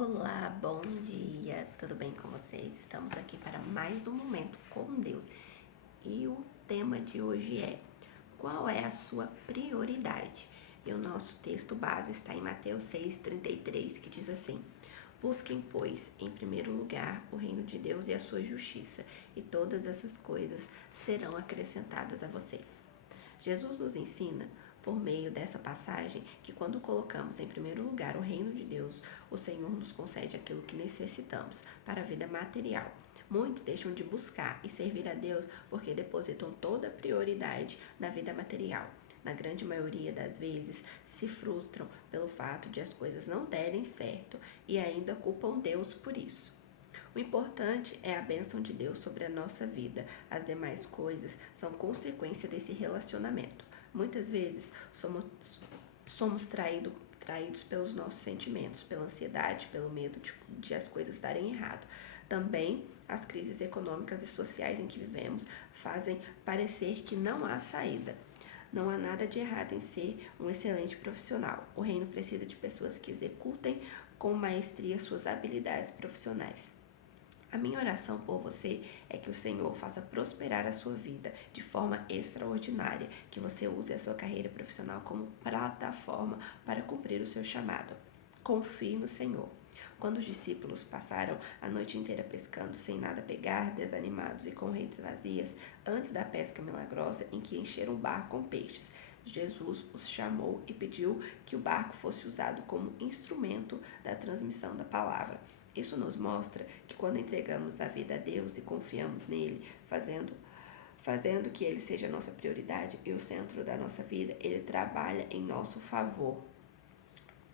Olá, bom dia, tudo bem com vocês? Estamos aqui para mais um momento com Deus e o tema de hoje é: qual é a sua prioridade? E o nosso texto base está em Mateus 6,33, que diz assim: busquem, pois, em primeiro lugar o reino de Deus e a sua justiça, e todas essas coisas serão acrescentadas a vocês. Jesus nos ensina, por meio dessa passagem, que quando colocamos em primeiro lugar o reino de Deus, o Senhor nos concede aquilo que necessitamos para a vida material. Muitos deixam de buscar e servir a Deus porque depositam toda a prioridade na vida material. Na grande maioria das vezes, se frustram pelo fato de as coisas não derem certo e ainda culpam Deus por isso. O importante é a bênção de Deus sobre a nossa vida. As demais coisas são consequência desse relacionamento. Muitas vezes somos traídos pelos nossos sentimentos, pela ansiedade, pelo medo de as coisas darem errado. Também as crises econômicas e sociais em que vivemos fazem parecer que não há saída. Não há nada de errado em ser um excelente profissional. O reino precisa de pessoas que executem com maestria suas habilidades profissionais. A minha oração por você é que o Senhor faça prosperar a sua vida de forma extraordinária, que você use a sua carreira profissional como plataforma para cumprir o seu chamado. Confie no Senhor. Quando os discípulos passaram a noite inteira pescando sem nada pegar, desanimados e com redes vazias, antes da pesca milagrosa em que encheram o barco com peixes, Jesus os chamou e pediu que o barco fosse usado como instrumento da transmissão da palavra. Isso nos mostra que quando entregamos a vida a Deus e confiamos nele, fazendo que ele seja a nossa prioridade e o centro da nossa vida, ele trabalha em nosso favor.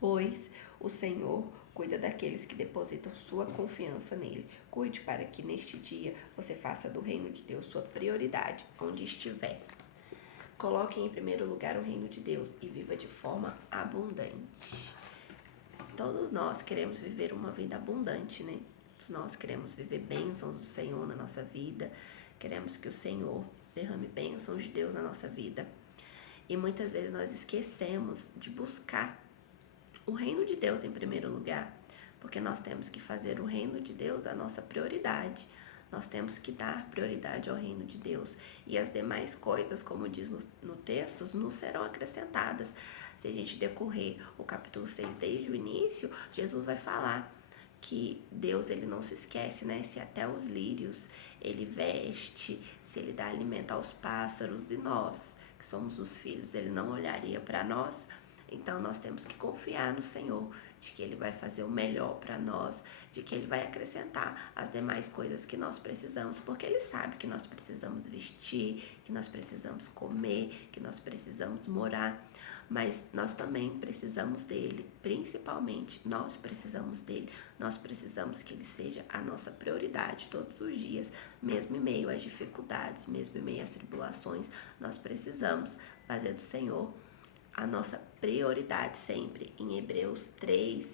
Pois o Senhor cuida daqueles que depositam sua confiança nele. Cuide para que neste dia você faça do reino de Deus sua prioridade, onde estiver. Coloque em primeiro lugar o reino de Deus e viva de forma abundante. Todos nós queremos viver uma vida abundante, né? Todos nós queremos viver bênçãos do Senhor na nossa vida. Queremos que o Senhor derrame bênçãos de Deus na nossa vida. E muitas vezes nós esquecemos de buscar o reino de Deus em primeiro lugar, porque nós temos que fazer o reino de Deus a nossa prioridade. Nós temos que dar prioridade ao reino de Deus. E as demais coisas, como diz no texto, nos serão acrescentadas. Se a gente decorrer o capítulo 6 desde o início, Jesus vai falar que Deus ele não se esquece, né? Se até os lírios ele veste, se ele dá alimento aos pássaros, e nós, que somos os filhos, ele não olharia para nós. Então nós temos que confiar no Senhor, de que ele vai fazer o melhor para nós, de que ele vai acrescentar as demais coisas que nós precisamos, porque ele sabe que nós precisamos vestir, que nós precisamos comer, que nós precisamos morar, mas nós também precisamos dele, principalmente nós precisamos dele, nós precisamos que ele seja a nossa prioridade todos os dias, mesmo em meio às dificuldades, mesmo em meio às tribulações, nós precisamos fazer do Senhor a nossa prioridade sempre. Em Hebreus 3,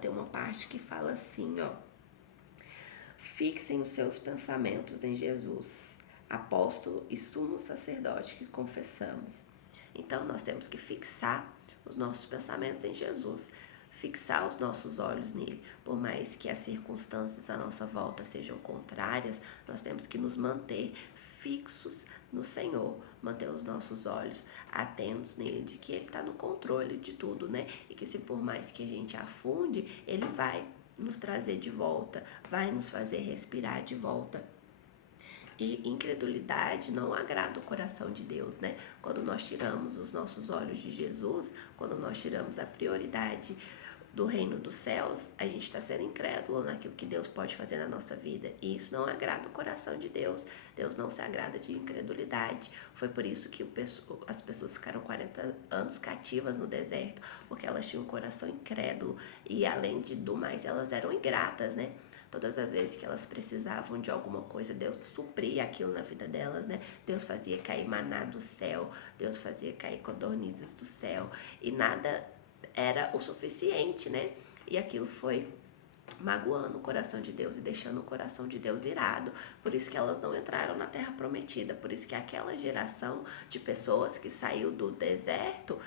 tem uma parte que fala assim, ó: fixem os seus pensamentos em Jesus, apóstolo e sumo sacerdote que confessamos. Então nós temos que fixar os nossos pensamentos em Jesus, fixar os nossos olhos nele. Por mais que as circunstâncias à nossa volta sejam contrárias, nós temos que nos manter fixos no Senhor, manter os nossos olhos atentos nele, de que ele está no controle de tudo, né? E que se por mais que a gente afunde, ele vai nos trazer de volta, vai nos fazer respirar de volta. E incredulidade não agrada o coração de Deus, né? Quando nós tiramos os nossos olhos de Jesus, quando nós tiramos a prioridade do reino dos céus, a gente está sendo incrédulo naquilo que Deus pode fazer na nossa vida. E isso não agrada o coração de Deus. Deus não se agrada de incredulidade. Foi por isso que as pessoas ficaram 40 anos cativas no deserto, porque elas tinham um coração incrédulo. E além do mais, elas eram ingratas, né? Todas as vezes que elas precisavam de alguma coisa, Deus supria aquilo na vida delas, né? Deus fazia cair maná do céu, Deus fazia cair codornizes do céu, e nada era o suficiente, né? E aquilo foi magoando o coração de Deus e deixando o coração de Deus irado. Por isso que elas não entraram na terra prometida. Por isso que aquela geração de pessoas que saiu do deserto,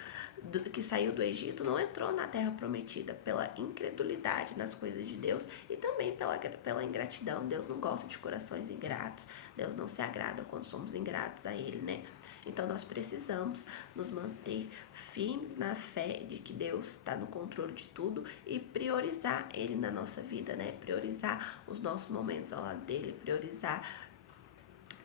que saiu do Egito não entrou na terra prometida pela incredulidade nas coisas de Deus e também pela ingratidão. Deus não gosta de corações ingratos. Deus não se agrada quando somos ingratos a Ele, né? Então nós precisamos nos manter firmes na fé de que Deus está no controle de tudo e priorizar Ele na nossa vida, né? Priorizar os nossos momentos ao lado dele, priorizar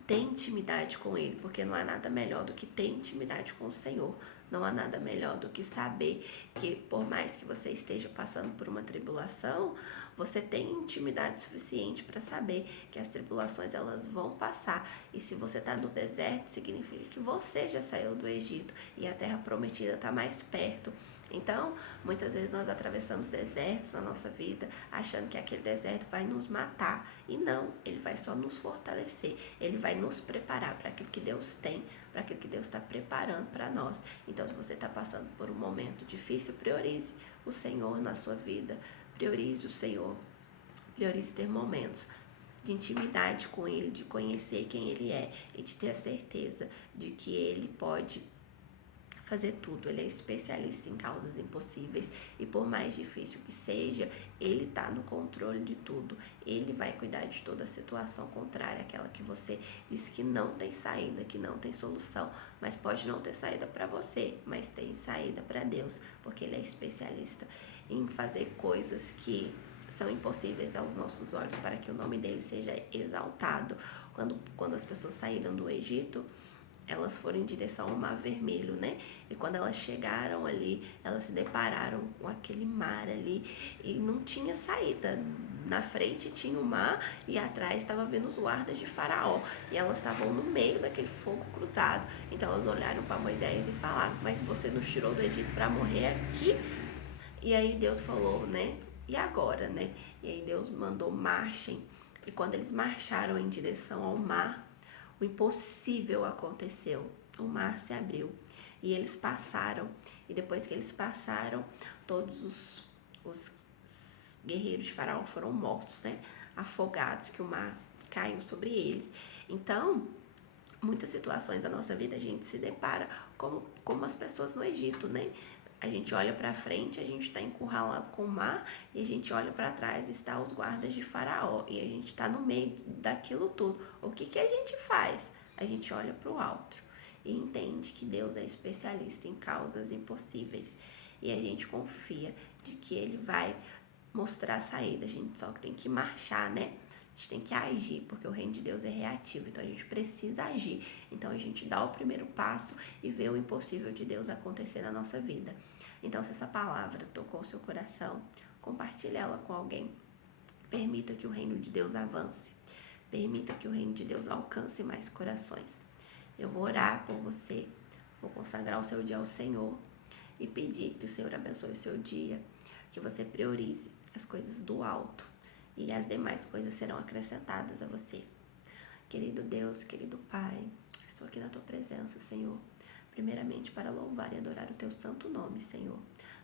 ter intimidade com Ele, porque não há nada melhor do que ter intimidade com o Senhor. Não há nada melhor do que saber que, por mais que você esteja passando por uma tribulação, você tem intimidade suficiente para saber que as tribulações elas vão passar. E se você está no deserto, significa que você já saiu do Egito e a terra prometida está mais perto. Então, muitas vezes nós atravessamos desertos na nossa vida, achando que aquele deserto vai nos matar. E não, ele vai só nos fortalecer, ele vai nos preparar para aquilo que Deus tem, para aquilo que Deus está preparando para nós. Então, se você está passando por um momento difícil, priorize o Senhor na sua vida, priorize o Senhor, priorize ter momentos de intimidade com Ele, de conhecer quem Ele é e de ter a certeza de que Ele pode fazer tudo. Ele é especialista em causas impossíveis e por mais difícil que seja, ele está no controle de tudo. Ele vai cuidar de toda a situação contrária, aquela que você disse que não tem saída, que não tem solução, mas pode não ter saída para você, mas tem saída para Deus, porque ele é especialista em fazer coisas que são impossíveis aos nossos olhos para que o nome dele seja exaltado. Quando as pessoas saíram do Egito, elas foram em direção ao Mar Vermelho, né? E quando elas chegaram ali, elas se depararam com aquele mar ali e não tinha saída. Na frente tinha o mar e atrás estava vendo os guardas de Faraó. E elas estavam no meio daquele fogo cruzado. Então elas olharam para Moisés e falaram: mas você nos tirou do Egito para morrer aqui? E aí Deus falou, né? E agora, né? E aí Deus mandou marchem. E quando eles marcharam em direção ao mar, o impossível aconteceu. O mar se abriu e eles passaram. E depois que eles passaram, todos os guerreiros de Faraó foram mortos, né? Afogados, que o mar caiu sobre eles. Então, muitas situações da nossa vida a gente se depara como as pessoas no Egito, né? A gente olha para frente, a gente está encurralado com o mar e a gente olha para trás e está os guardas de Faraó e a gente está no meio daquilo tudo. O que a gente faz? A gente olha para o alto e entende que Deus é especialista em causas impossíveis e a gente confia de que Ele vai mostrar a saída. A gente só tem que marchar, né? A gente tem que agir, porque o reino de Deus é reativo, então a gente precisa agir. Então a gente dá o primeiro passo e vê o impossível de Deus acontecer na nossa vida. Então, se essa palavra tocou o seu coração, compartilhe ela com alguém. Permita que o reino de Deus avance. Permita que o reino de Deus alcance mais corações. Eu vou orar por você, vou consagrar o seu dia ao Senhor e pedir que o Senhor abençoe o seu dia, que você priorize as coisas do alto e as demais coisas serão acrescentadas a você. Querido Deus, querido Pai, estou aqui na tua presença, Senhor, primeiramente para louvar e adorar o teu santo nome, Senhor.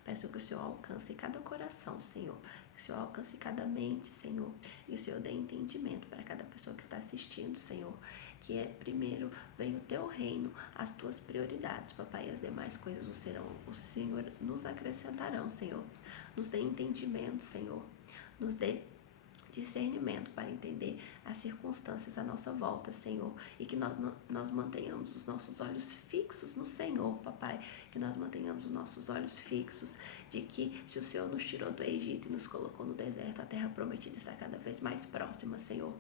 Peço que o Senhor alcance cada coração, Senhor, que o Senhor alcance cada mente, Senhor, e o Senhor dê entendimento para cada pessoa que está assistindo, Senhor, que primeiro vem o teu reino, as tuas prioridades, papai, e as demais coisas o Senhor nos acrescentarão, Senhor. Nos dê entendimento, Senhor, nos dê discernimento para entender as circunstâncias à nossa volta, Senhor, e que nós mantenhamos os nossos olhos fixos no Senhor, papai, que nós mantenhamos os nossos olhos fixos de que se o Senhor nos tirou do Egito e nos colocou no deserto, a terra prometida está cada vez mais próxima, Senhor.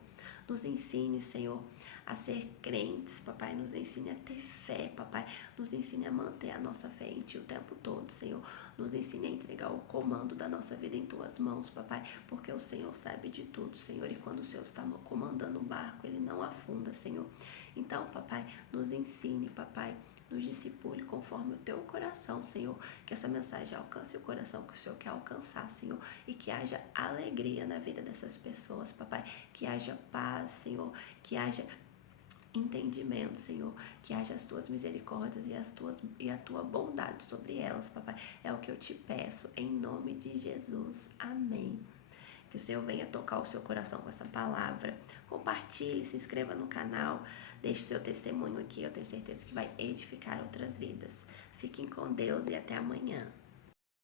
Nos ensine, Senhor, a ser crentes, papai, nos ensine a ter fé, papai, nos ensine a manter a nossa fé em Ti o tempo todo, Senhor, nos ensine a entregar o comando da nossa vida em Tuas mãos, papai, porque o Senhor sabe de tudo, Senhor, e quando o Senhor está comandando o barco, Ele não afunda, Senhor. Então, papai, nos ensine, papai, nos discipule conforme o teu coração, Senhor, que essa mensagem alcance o coração que o Senhor quer alcançar, Senhor, e que haja alegria na vida dessas pessoas, papai, que haja paz, Senhor, que haja entendimento, Senhor, que haja as tuas misericórdias e a tua bondade sobre elas, papai, é o que eu te peço, em nome de Jesus, amém. Que o Senhor venha tocar o seu coração com essa palavra. Compartilhe, se inscreva no canal, deixe seu testemunho aqui, eu tenho certeza que vai edificar outras vidas. Fiquem com Deus e até amanhã.